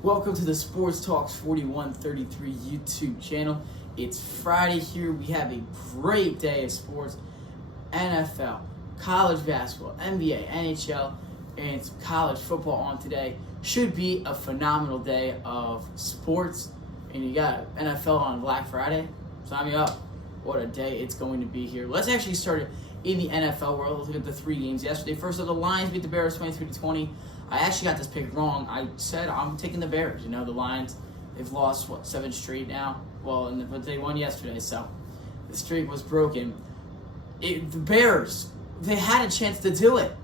Welcome to the Sports Talks 4133 YouTube channel. It's Friday here. We have a great day of sports. NFL, college basketball, NBA, NHL, and college football on today. Should be a phenomenal day of sports. And you got NFL on Black Friday. Sign me up. What a day it's going to be here. Let's actually start it in the NFL world. Let's look at the three games yesterday. First of the Lions beat the Bears 23-20. I actually got this pick wrong. I said I'm taking the Bears. You know, the Lions, they've lost, 7 straight now? Well, but they won yesterday, so the streak was broken. The Bears, they had a chance to do it.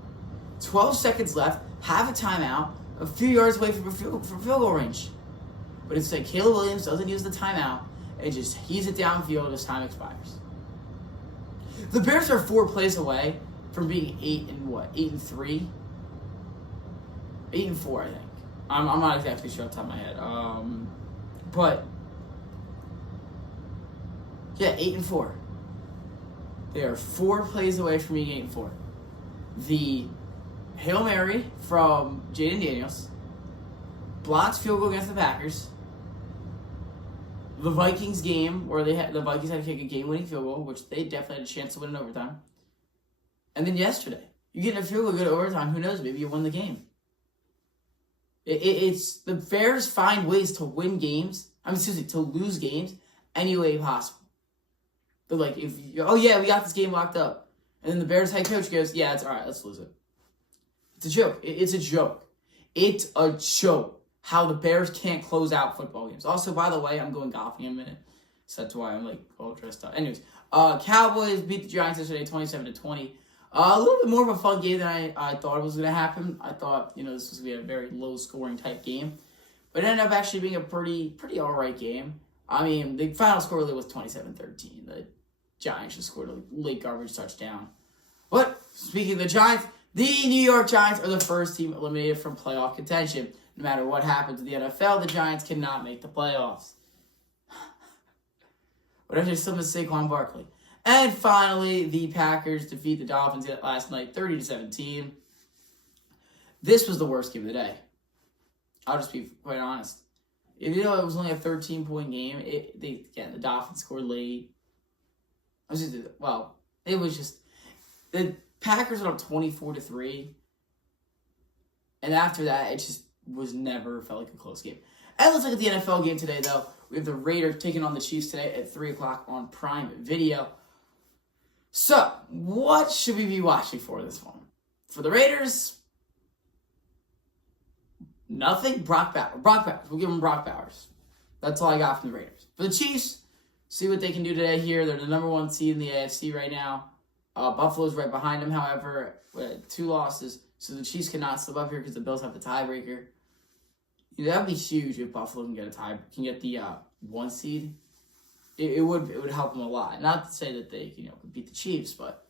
12 seconds left, have a timeout, a few yards away from field goal range. But instead, Caleb Williams doesn't use the timeout and just heaves it downfield as time expires. The Bears are 4 plays away from being 8-3? 8-4, I think. I'm not exactly sure off the top of my head. But yeah, 8-4. They are 4 plays away from being 8-4. The Hail Mary from Jaden Daniels, blocks field goal against the Packers. The Vikings game where the Vikings had to kick a game-winning field goal, which they definitely had a chance to win in overtime. And then yesterday, you get a field goal, go to overtime. Who knows? Maybe you won the game. It's the Bears find ways to win games. To lose games any way possible. They're like, we got this game locked up, and then the Bears head coach goes, "Yeah, it's all right. Let's lose it." It's a joke. It's a joke. It's a joke how the Bears can't close out football games. Also, by the way, I'm going golfing in a minute, so that's why I'm all dressed up. Anyways, Cowboys beat the Giants yesterday, 27-20. A little bit more of a fun game than I thought it was going to happen. I thought, this was going to be a very low-scoring type game. But it ended up actually being a pretty all right game. The final score really was 27-13. The Giants just scored a late garbage touchdown. But speaking of the Giants, the New York Giants are the first team eliminated from playoff contention. No matter what happens in the NFL, the Giants cannot make the playoffs. But I just still miss Saquon Barkley. And finally, the Packers defeat the Dolphins last night, 30-17. This was the worst game of the day. I'll just be quite honest. It was only a 13-point game. The Dolphins scored late. The Packers were up 24-3. And after that, it just felt like a close game. And let's look at the NFL game today, though. We have the Raiders taking on the Chiefs today at 3 o'clock on Prime Video. So, what should we be watching for this one? For the Raiders, nothing. Brock Bowers. We'll give him Brock Bowers. That's all I got from the Raiders. For the Chiefs, see what they can do today here. They're the number 1 seed in the AFC right now. Buffalo's right behind them, however, with 2 losses. So the Chiefs cannot slip up here because the Bills have the tiebreaker. That would be huge if Buffalo can get the 1 seed. It would help them a lot. Not to say that they could beat the Chiefs, but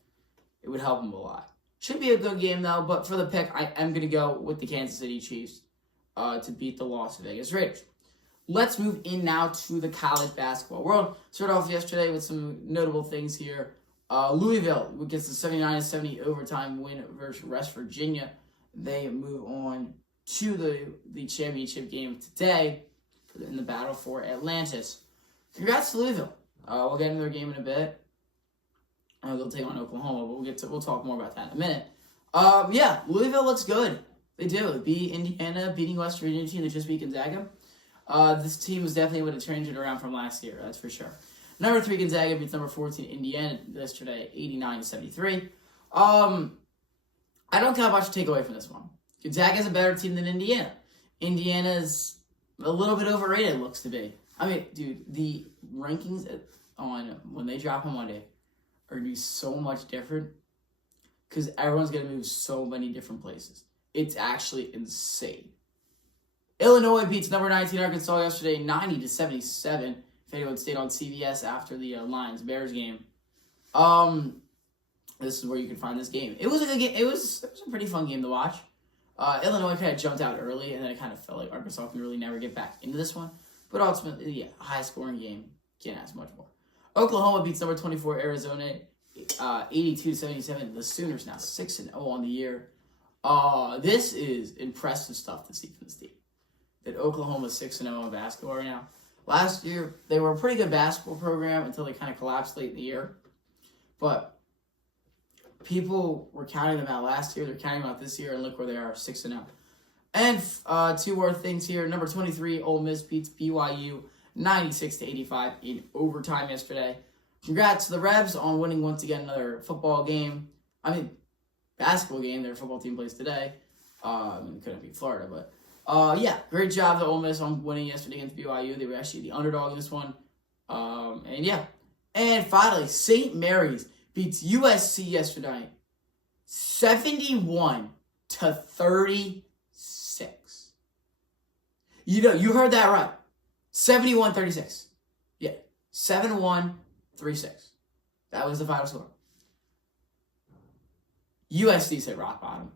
it would help them a lot. Should be a good game though. But for the pick, I am going to go with the Kansas City Chiefs to beat the Las Vegas Raiders. Let's move in now to the college basketball world. Started off yesterday with some notable things here. Louisville gets the 79-70 overtime win versus West Virginia. They move on to the championship game today in the battle for Atlantis. Congrats to Louisville. We'll get into their game in a bit. They'll take on Oklahoma, but we'll talk more about that in a minute. Louisville looks good. They do. Beat Indiana, beating West Virginia team that just beat Gonzaga. This team was definitely able to change it around from last year, that's for sure. Number 3 Gonzaga beats number 14 Indiana yesterday, 89-73. I don't have much to take away from this one. Gonzaga's a better team than Indiana. Indiana's a little bit overrated, looks to be. Dude, the rankings on when they drop on Monday are going to be so much different because everyone's going to move so many different places. It's actually insane. Illinois beats number 19 Arkansas yesterday, 90-77. If anyone stayed on CBS after the Lions-Bears game. This is where you can find this game. It was a good game. It was a pretty fun game to watch. Illinois kind of jumped out early, and then it kind of felt like Arkansas can really never get back into this one. But ultimately, high-scoring game. Can't ask much more. Oklahoma beats number 24 Arizona, 82-77. The Sooners now 6-0 on the year. This is impressive stuff to see from this team. that Oklahoma's 6-0 in basketball right now. Last year, they were a pretty good basketball program until they kind of collapsed late in the year. But people were counting them out last year. They're counting them out this year, and look where they are, 6-0. And two more things here. Number 23, Ole Miss beats BYU 96-85 in overtime yesterday. Congrats to the Revs on winning once again another basketball game. Their football team plays today. Couldn't beat Florida, but great job to Ole Miss on winning yesterday against BYU. They were actually the underdog in this one. And finally, St. Mary's beats USC yesterday 71-36. You heard that right. 71-36. Yeah. 7-1-3-6. That was the final score. USC's hit rock bottom.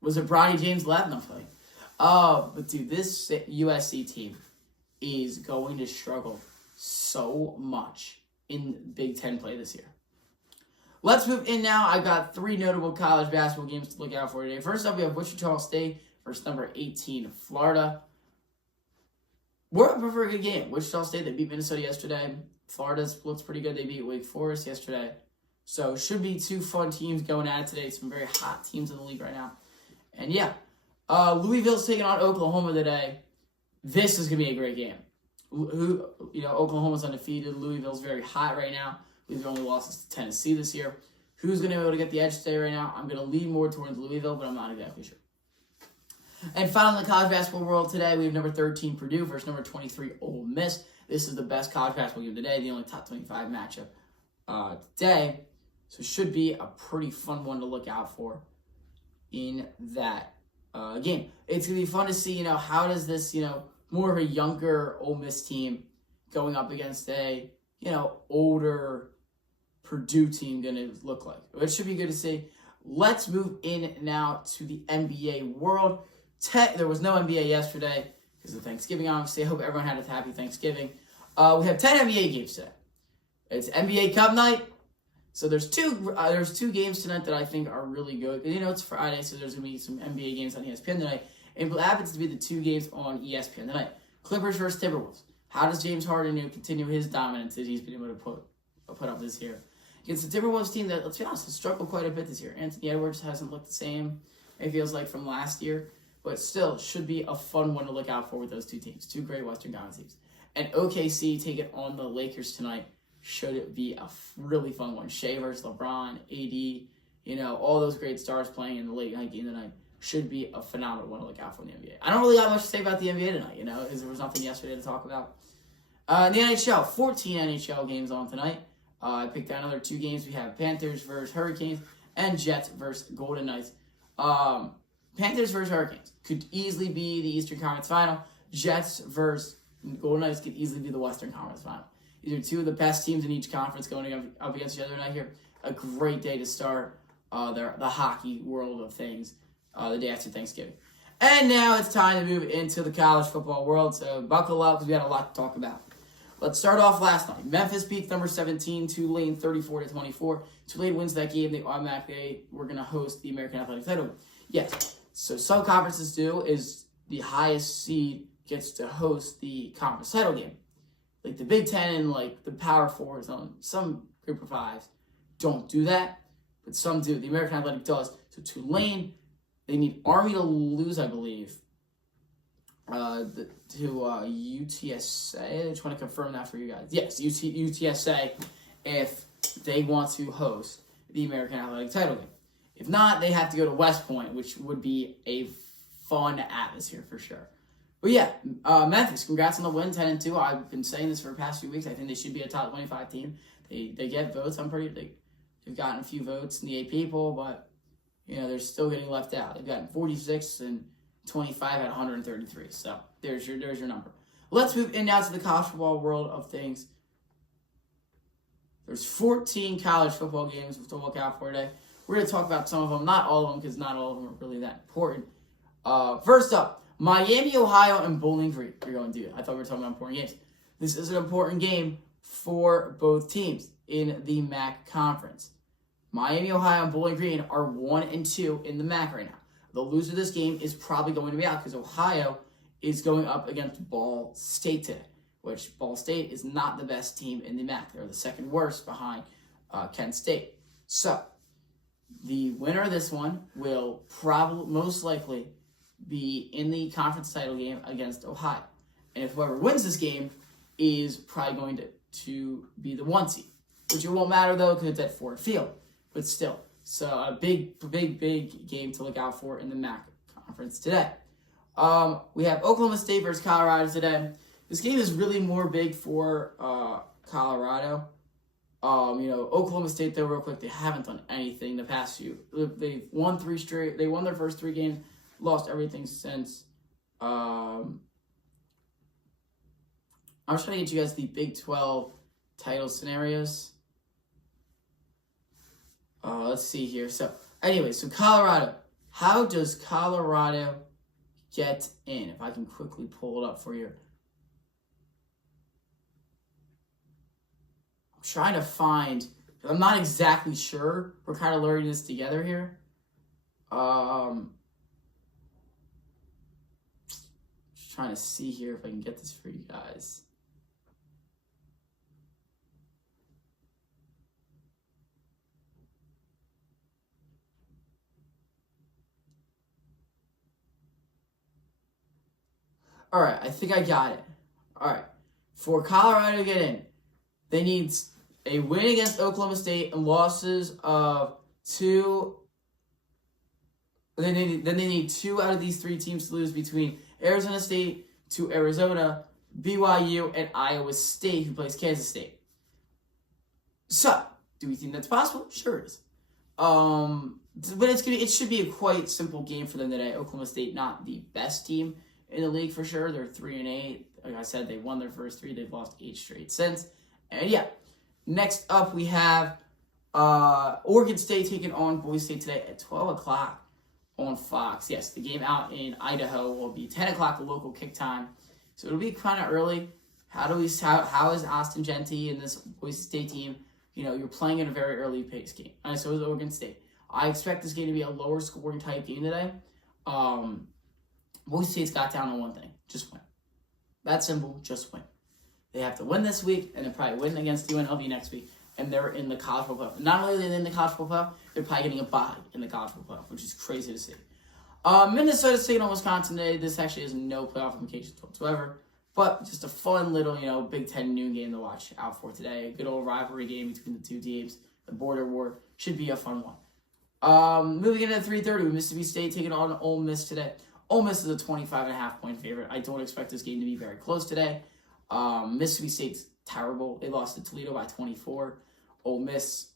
Was it Bronny James left? No, play. But dude, this USC team is going to struggle so much in Big Ten play this year. Let's move in now. I've got 3 notable college basketball games to look out for today. First up, we have Wichita State versus number 18, Florida. We're up for a good game. Wichita State, they beat Minnesota yesterday. Florida looks pretty good. They beat Wake Forest yesterday. So should be 2 fun teams going at it today. Some very hot teams in the league right now. And Louisville's taking on Oklahoma today. This is going to be a great game. Oklahoma's undefeated. Louisville's very hot right now. Louisville only lost to Tennessee this year. Who's going to be able to get the edge today right now? I'm going to lean more towards Louisville, but I'm not exactly sure. And finally, in the college basketball world today, we have number 13 Purdue versus number 23 Ole Miss. This is the best college basketball game today, the only top 25 matchup today. So it should be a pretty fun one to look out for in that game. It's going to be fun to see, how does this, more of a younger Ole Miss team going up against a, older Purdue team going to look like. It should be good to see. Let's move in now to the NBA world. There was no NBA yesterday because of Thanksgiving, obviously. I hope everyone had a happy Thanksgiving. We have 10 NBA games today. It's NBA Cup night. So there's two games tonight that I think are really good. It's Friday, so there's going to be some NBA games on ESPN tonight. And it happens to be the 2 games on ESPN tonight. Clippers versus Timberwolves. How does James Harden continue his dominance that he's been able to put up this year? Against the Timberwolves team that, let's be honest, has struggled quite a bit this year. Anthony Edwards hasn't looked the same, it feels like, from last year. But still, should be a fun one to look out for with those 2 teams. 2 great Western Conference teams. And OKC take it on the Lakers tonight. Should it be a really fun one. Shea versus LeBron, AD, all those great stars playing in the late night game tonight. Should be a phenomenal one to look out for in the NBA. I don't really have much to say about the NBA tonight, because there was nothing yesterday to talk about. In the NHL, 14 NHL games on tonight. I picked out another 2 games. We have Panthers versus Hurricanes and Jets versus Golden Knights. Panthers versus Hurricanes could easily be the Eastern Conference Final. Jets versus Golden Knights could easily be the Western Conference Final. These are 2 of the best teams in each conference going up against each other tonight here. A great day to start the hockey world of things the day after Thanksgiving. And now it's time to move into the college football world, so buckle up because we got a lot to talk about. Let's start off last night. Memphis beat number 17, Tulane, 34-24. Tulane wins that game. They automatically were going to host the American Athletic title. Yes, so some conferences do is the highest seed gets to host the conference title game. Like the Big Ten and like the Power Fours on some Group of Fives don't do that, but some do. The American Athletic does. So Tulane, they need Army to lose, I believe, to UTSA. I just want to confirm that for you guys. Yes, UTSA, if they want to host the American Athletic title game. If not, they have to go to West Point, which would be a fun atmosphere for sure. But yeah, Memphis, congrats on the win, 10-2. I've been saying this for the past few weeks. I think they should be a top 25 team. They get votes. They've gotten a few votes in the 8 people, but they're still getting left out. They've gotten 46 and 25 at 133. So there's your number. Let's move in now to the college football world of things. There's 14 college football games to look out for today. We're going to talk about some of them, not all of them, because not all of them are really that important. First up, Miami, Ohio, and Bowling Green. We're going to do it. I thought we were talking about important games. This is an important game for both teams in the MAC conference. Miami, Ohio, and Bowling Green are 1 and 2 in the MAC right now. The loser of this game is probably going to be out because Ohio is going up against Ball State today, which Ball State is not the best team in the MAC. They're the second worst behind Kent State. So the winner of this one will probably, most likely, be in the conference title game against Ohio. And if whoever wins this game is probably going to be the 1 seed, which it won't matter though because it's at Ford Field. But still, so a big game to look out for in the MAC conference today. We have Oklahoma State versus Colorado today. This game is really more big for Colorado. Oklahoma State, though, real quick, they haven't done anything the past few. They've won 3 straight. They won their first 3 games, lost everything since. I'm trying to get you guys the Big 12 title scenarios. Let's see here. So, anyway, Colorado. How does Colorado get in? If I can quickly pull it up for you. I'm trying to find, I'm not exactly sure. We're kind of learning this together here. Just trying to see here if I can get this for you guys. All right, I think I got it. All right, for Colorado to get in, they need a win against Oklahoma State and losses of 2. Then they need 2 out of these 3 teams to lose between Arizona State to Arizona, BYU, and Iowa State, who plays Kansas State. So, do we think that's possible? Sure it is. But it should be a quite simple game for them today. Oklahoma State, not the best team in the league for sure. They're 3-8. Like I said, they won their first 3. They've lost 8 straight since. And yeah, next up we have Oregon State taking on Boise State today at 12 o'clock on Fox. Yes, the game out in Idaho will be 10 o'clock local kick time. So it'll be kind of early. How is Austin Genty and this Boise State team? You're playing in a very early pace game. And so is Oregon State. I expect this game to be a lower scoring type game today. Boise State's got down on one thing. Just win. That's simple. Just win. They have to win this week, and then probably win against UNLV next week, and they're in the college football playoff. Not only are they in the college football playoff, they're probably getting a bye in the college football playoff, which is crazy to see. Minnesota State on Wisconsin today. This actually has no playoff implications whatsoever, but just a fun little, Big Ten noon game to watch out for today. A good old rivalry game between the 2 teams. The border war should be a fun one. Moving into 3:30 with Mississippi State taking on Ole Miss today. Ole Miss is a 25.5 point favorite. I don't expect this game to be very close today. Mississippi State's terrible. They lost to Toledo by 24. Ole Miss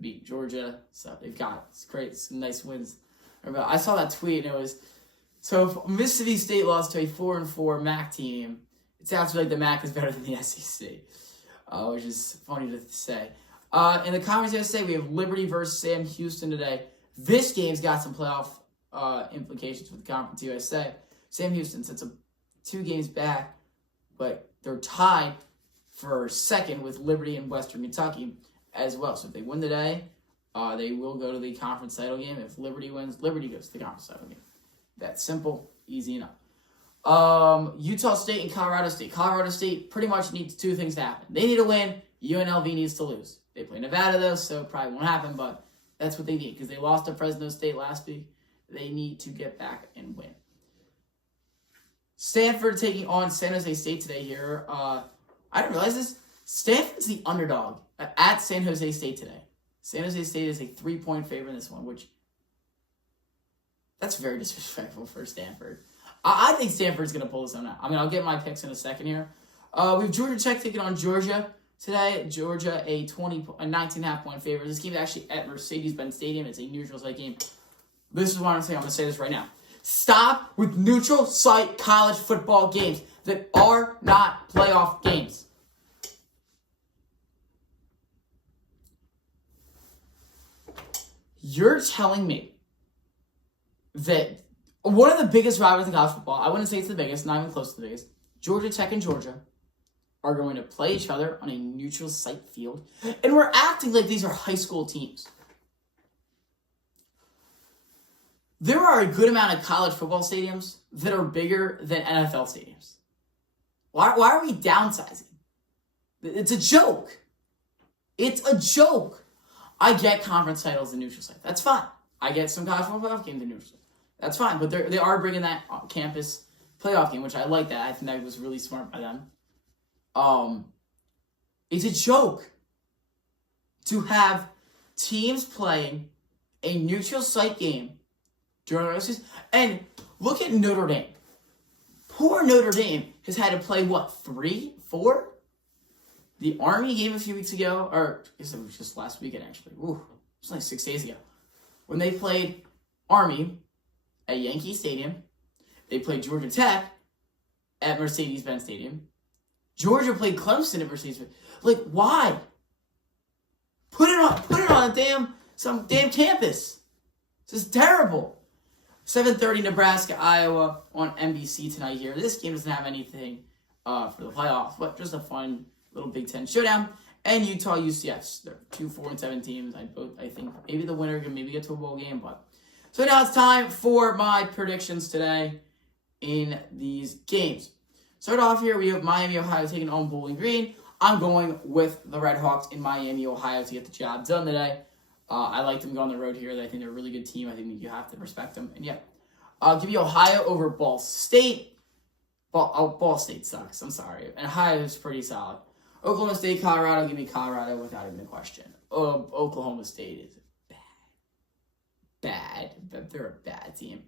beat Georgia, so they've got some nice wins. I saw that tweet and it was, so if Mississippi State lost to a 4-4 MAC team, it sounds like the MAC is better than the SEC, which is funny to say. In the Conference USA, we have Liberty versus Sam Houston today. This game's got some playoff implications for the Conference USA. Sam Houston sits 2 games back, but they're tied for second with Liberty and Western Kentucky as well. So if they win today, they will go to the conference title game. If Liberty wins, Liberty goes to the conference title game. That's simple, easy enough. Utah State and Colorado State. Colorado State pretty much needs 2 things to happen. They need to win. UNLV needs to lose. They play Nevada though, so it probably won't happen, but that's what they need because they lost to Fresno State last week. They need to get back and win. Stanford taking on San Jose State today here. I didn't realize this. Stanford's the underdog at San Jose State today. San Jose State is a 3-point favorite in this one, which that's very disrespectful for Stanford. I think Stanford's going to pull this one out. I'll get my picks in a second here. We have Georgia Tech taking on Georgia today. Georgia, a 19.5 point favorite. This game is actually at Mercedes-Benz Stadium. It's a neutral site game. This is what I'm saying. I'm going to say this right now. Stop with neutral site college football games that are not playoff games. You're telling me that one of the biggest rivalries in college football, I wouldn't say it's the biggest, not even close to the biggest, Georgia Tech and Georgia are going to play each other on a neutral site field, and we're acting like these are high school teams. there are a good amount of college football stadiums that are bigger than NFL stadiums. Why are we downsizing? It's a joke. It's a joke. I get conference titles in neutral site. That's fine. I get some college football playoff games in neutral site. That's fine. But they are bringing that campus playoff game, which I like that. I think that was really smart by them. It's a joke to have teams playing a neutral site game during the season. And look at Notre Dame. Poor Notre Dame has had to play, 3, 4? The Army game a few weeks ago, or I guess it was just last weekend, actually. Ooh, it was like 6 days ago. When they played Army at Yankee Stadium, they played Georgia Tech at Mercedes-Benz Stadium. Georgia played Clemson at Mercedes-Benz. Like, why? Put it on some damn campus. This is terrible. 7:30 Nebraska, Iowa on NBC tonight here. This game doesn't have anything for the playoffs, but just a fun little Big Ten showdown. And Utah, UCF. They're 2 4-7 teams. I think maybe the winner can maybe get to a bowl game. But so now it's time for my predictions today in these games. Start off here, we have Miami, Ohio taking on Bowling Green. I'm going with the Red Hawks in Miami, Ohio to get the job done today. I like them going on the road here. I think they're a really good team. I think you have to respect them. And yeah, I'll give you Ohio over Ball State. Ball State sucks. I'm sorry. And Ohio is pretty solid. Oklahoma State, Colorado. Give me Colorado without even a question. Oklahoma State is bad. They're a bad team.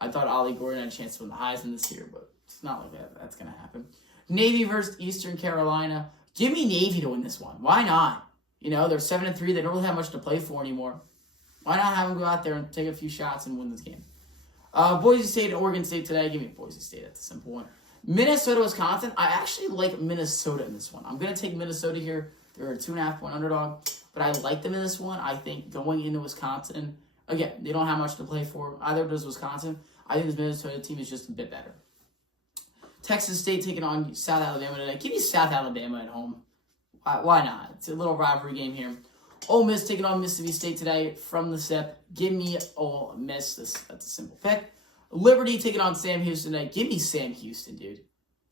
I thought Ollie Gordon had a chance to win the Heisman this year, but it's not like that's going to happen. Navy versus Eastern Carolina. Give me Navy to win this one. Why not? You know, they're 7-3. They don't really have much to play for anymore. Why not have them go out there and take a few shots and win this game? Boise State and Oregon State today. Give me Boise State. That's a simple one. Minnesota, Wisconsin. I actually like Minnesota in this one. I'm going to take Minnesota here. They're a 2.5-point underdog, but I like them in this one. I think going into Wisconsin, again, they don't have much to play for. Either does Wisconsin. I think this Minnesota team is just a bit better. Texas State taking on South Alabama today. Give me South Alabama at home. Why not? It's a little rivalry game here. Ole Miss taking on Mississippi State today from the SIP. Give me Ole Miss. That's a simple pick. Liberty taking on Sam Houston today. Give me Sam Houston, dude.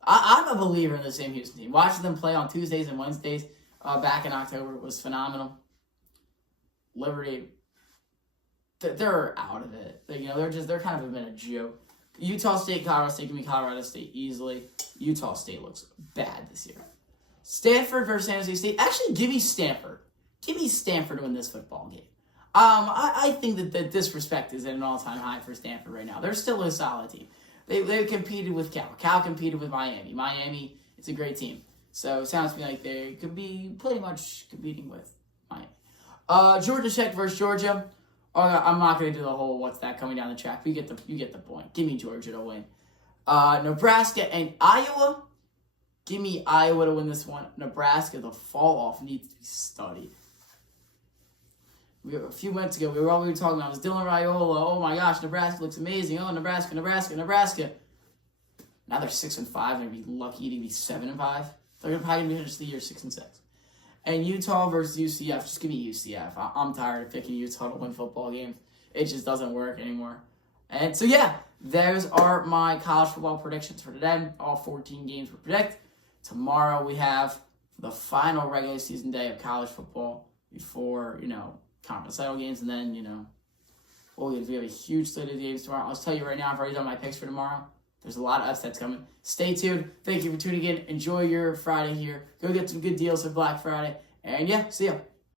I'm a believer in the Sam Houston team. Watching them play on Tuesdays and Wednesdays back in October was phenomenal. Liberty, they're out of it. They're kind of been a joke. Utah State, Colorado State. Give me Colorado State easily. Utah State looks bad this year. Stanford versus San Jose State. Actually, give me Stanford. Give me Stanford to win this football game. I think that the disrespect is at an all-time high for Stanford right now. They're still a solid team. They competed with Cal. Cal competed with Miami. Miami is a great team. So it sounds to me like they could be pretty much competing with Miami. Georgia Tech versus Georgia. I'm not going to do the whole what's that coming down the track. You get the point. Give me Georgia to win. Nebraska and Iowa. Give me Iowa to win this one. Nebraska, the fall off needs to be studied. A few minutes ago, we were talking about was Dylan Raiola. Oh my gosh, Nebraska looks amazing. Oh, Nebraska. Now they're 6-5. They're be lucky to be 7-5. They're probably gonna finish the year 6-6. And Utah versus UCF. Just give me UCF. I'm tired of picking Utah to win football games. It just doesn't work anymore. And so yeah, those are my college football predictions for today. All 14 games were predicted. Tomorrow we have the final regular season day of college football before, conference title games. And then, we have a huge slate of games tomorrow. I'll tell you right now, I've already done my picks for tomorrow. There's a lot of upsets coming. Stay tuned. Thank you for tuning in. Enjoy your Friday here. Go get some good deals for Black Friday. And yeah, see ya.